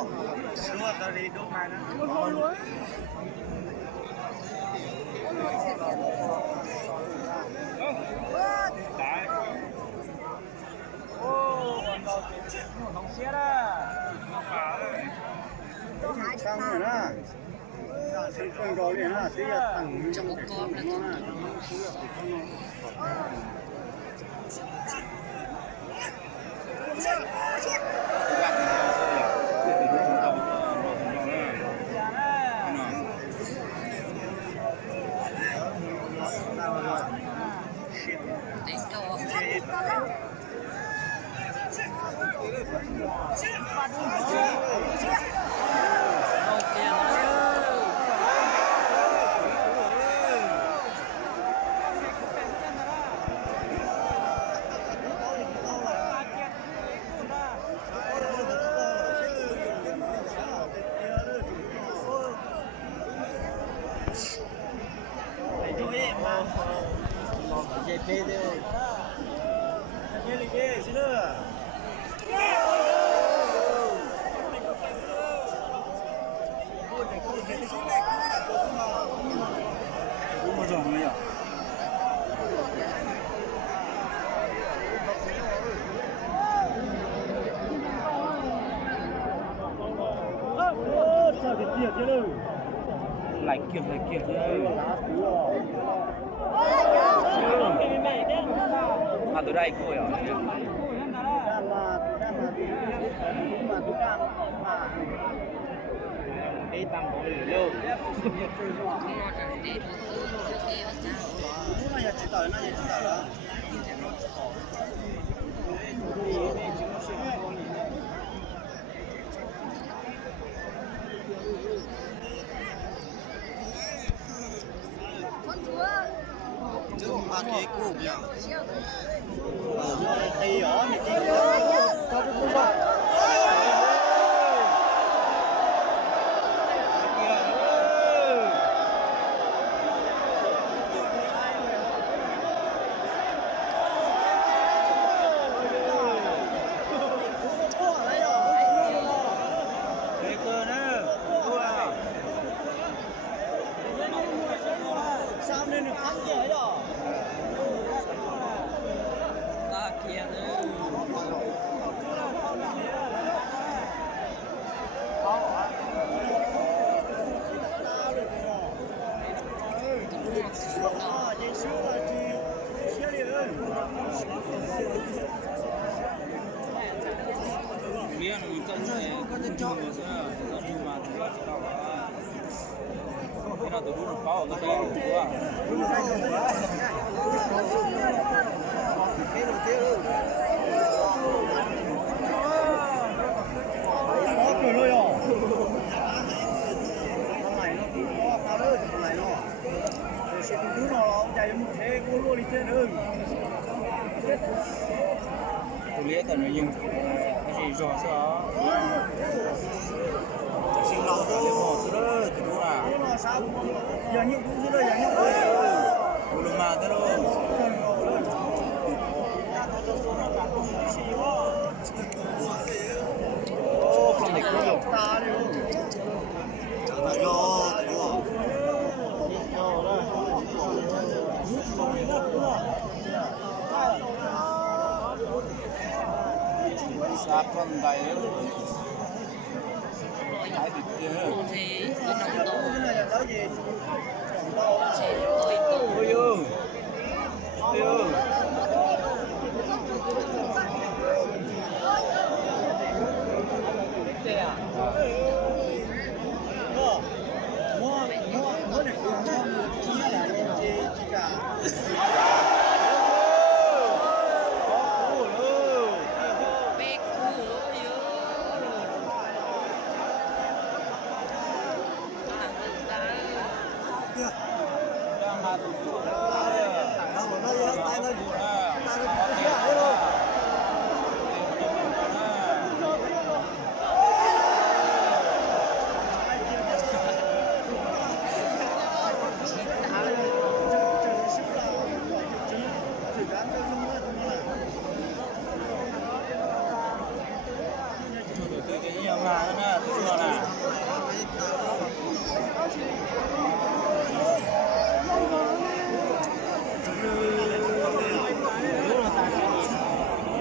Đúng rồi, đi đúng hai đó. Đấy. Ô, còn đầu tiền không xiết á. Sang rồi đó. Con gấu liền á, tí là thằng trong con là lại kiểu mà từ đây cô rồi đi tăng có lửa luôn ba cái củ nhỉ? thì ở thì chỉ có cái củ Lihat kan yang masih jauh sah. Xin lỗi rồi, sudah itu lah. Giờ những cũng sudah giờ những Belum ada loh. ô không thể có được ta đi Jangan yo, tuh. Sapan tayo. Thái thịt kia. thì cái nồng độ Đó gì? chỉ tôi tổ Ôi ơi. Ôi ơi. Mua để cùng cho chỉ là chỉ cả. bê cù lỗ yếu Đang là tụi chủ đó.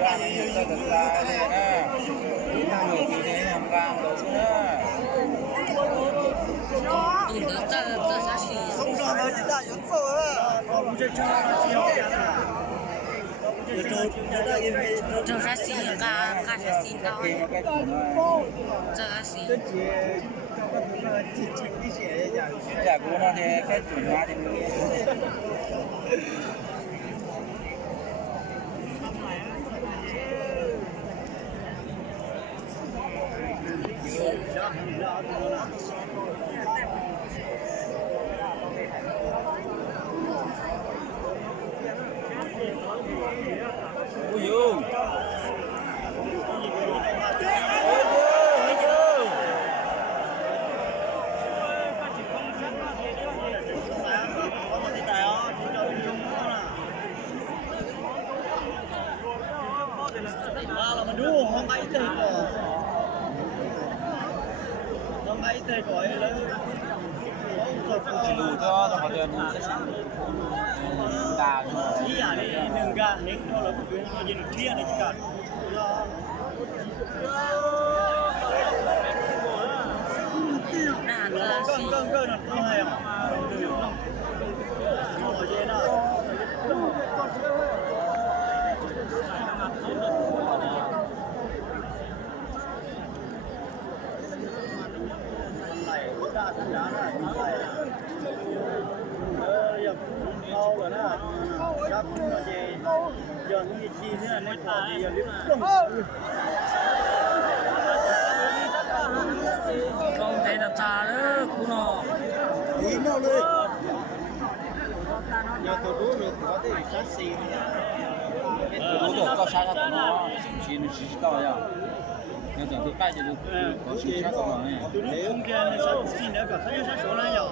ra này nhiều cho thật ra này nè nhiều cái này làm vàng rồi chứ nữa懂得这下是送上的一大有走了，我们这车上有点了。这下是干啥是到 thì nó cái chuyện nó 这下是 giả của nó thì cái chuyển hóa thì ôi dồi mình đu không bay thì không bay thì gọi là chỉ đủ cho nó có tiền đà cho chỉ là đi nâng ga hết cho là một cái gì kia đấy chứ cả那这是更的厉害啊！我觉得。lâu rồi đó, chắc là gì giờ như chi thế này còn giờ liếc không thể đặt trà nữa cú nó đi đâu đi giờ tôiรู้được có thể sát xì如果照杀它等到谁能谁知道呀？要等到大家都都谁杀到了没？ tôiรู้không kia là sát xì nữa cả thấy sát số là nhiều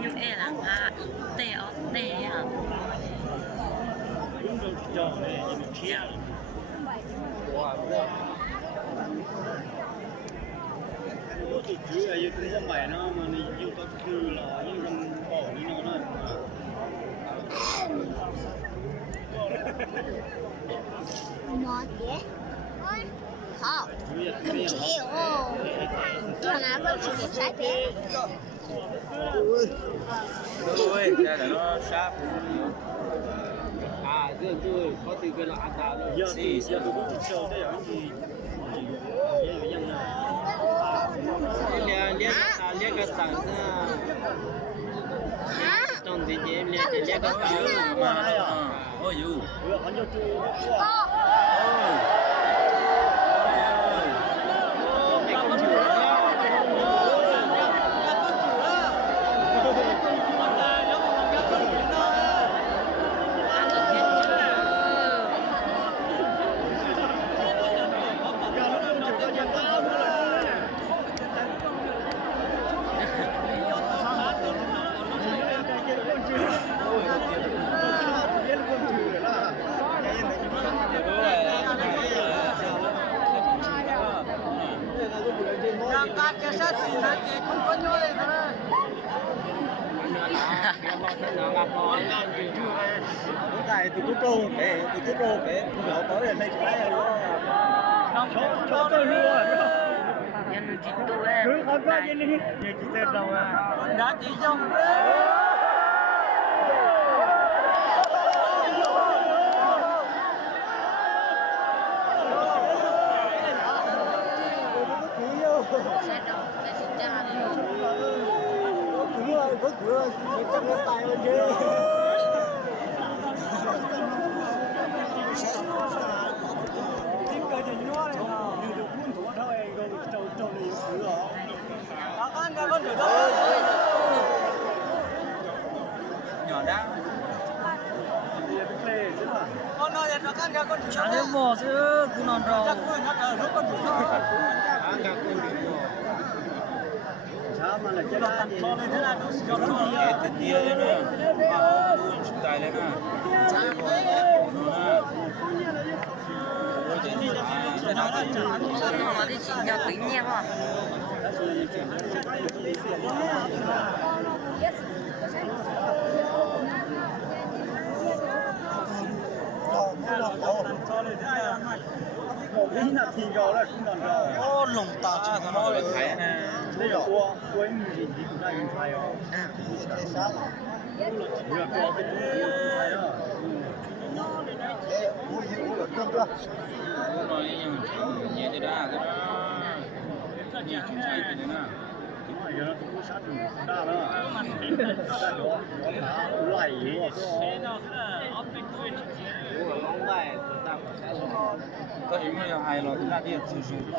như em là ngã tê ở tê à thì chỉ là những cái bài nó mà nhiều các thứ là những cái bỏ đi nó Một đĩa Không Không chịu Tôi nói với chị để sát bé Ôi, đây là nó sát à, giờ tôi có từ cái là ăn đá rồi giờ tôi cũng chỉ chờ cái gì liên cái tảng trong gì em liên cái tảng mà ôi dồi cái tôi cứ trâu bé nhỏ tới là thấy cái luôn cho tôi luôn nhân chính tôi em cứ không có gì đi chỉ tên đâu à đã chỉ trong sẽ đâu sẽ xin cha đi có cửa mình chắc nó tay lên chứ nhỏ đang chả thấy bò chứ cứ non rau mà là chơi là cho nên thế là nó cái tia đấy nè họ buồn chúng ta đấy nè nó mà đi chỉ nhau tính nhau à thì rồi là không còn rồi. ô lồng ta à chả nó là thấy nè Bây giờ qua mình gì cũng ra nhìn thấy rồi. Bây giờ qua bên thấy rồi. nói nhẹ thế đó cái đó nhẹ chúng ta cái đấy nè Giờ nó cũng sát đa đó. Đa đó, nó lại rồi. có những người hay là chúng ta đi sử dụng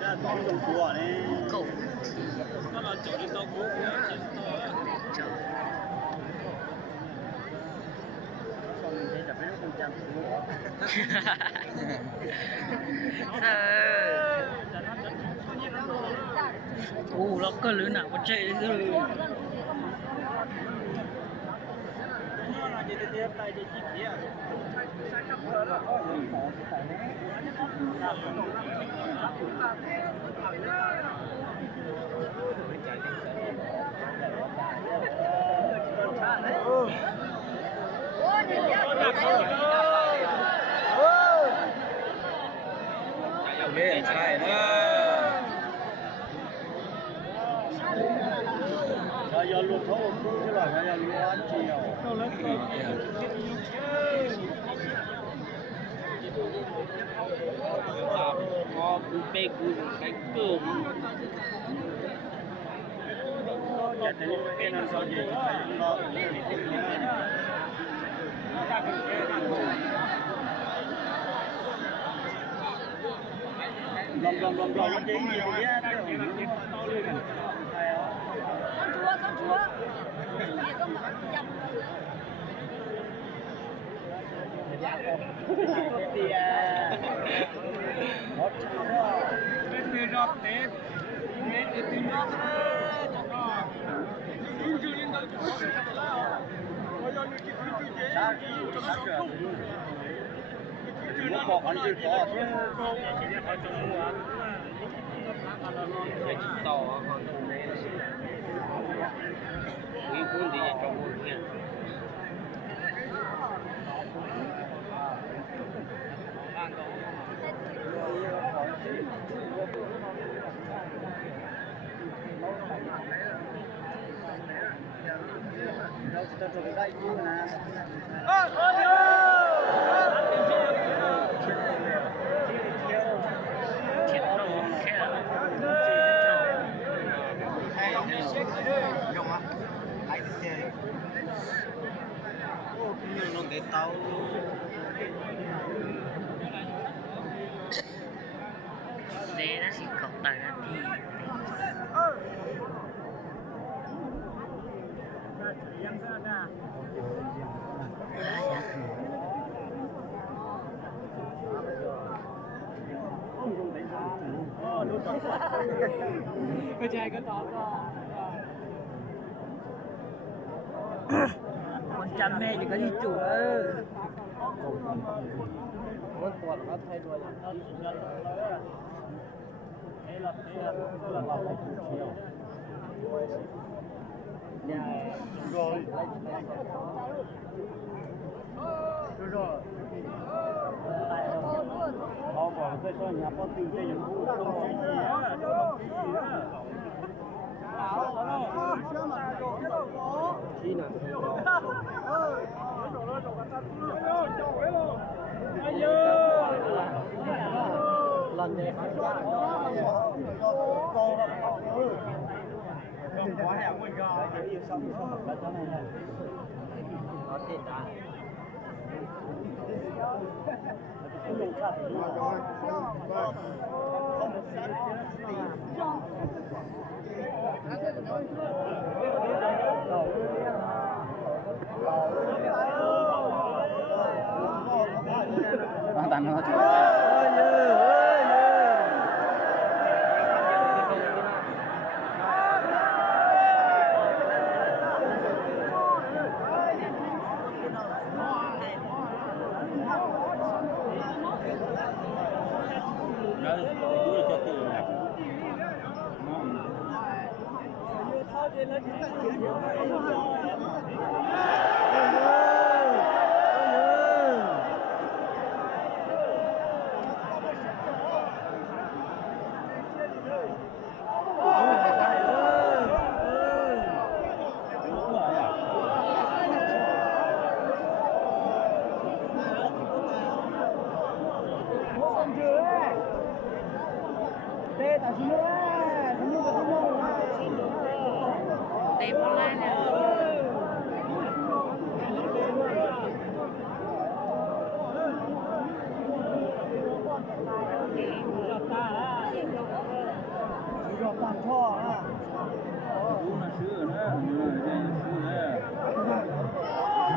Đa đó cũng của này. cậu ô nó cơ lớn nào có chạy rồi lên chạy đó Giờ lụt thấu cũng là giờ lụt ăn chiều. có bê cù cái cơm Giờ thì cái nó sao gì nó lòng nó chỉ gì á nó bỏ ăn chưa có tàu còn quý quân thì trong một nhà đấy nó chỉ cộng đại là thì con chăn mẹ chỉ có đi chủ ơ rồi rồi họ bỏ cái cho nhà con tìm cái những khu khi nào lần này bán ra quá hẻo mình gò cái gì xong là cho này này nó thiệt à không được thật rồi tàn nó chứ. Đấy, cứ cho tự làm. Đẹp lên nè. Đúng là sữa nữa, đây là sữa nữa.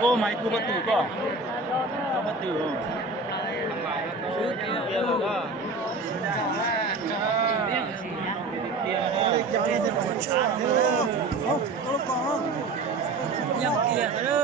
Ô mày cứ bắt tủ cơ, không bắt tủ không? Sữa kia dân kia đó.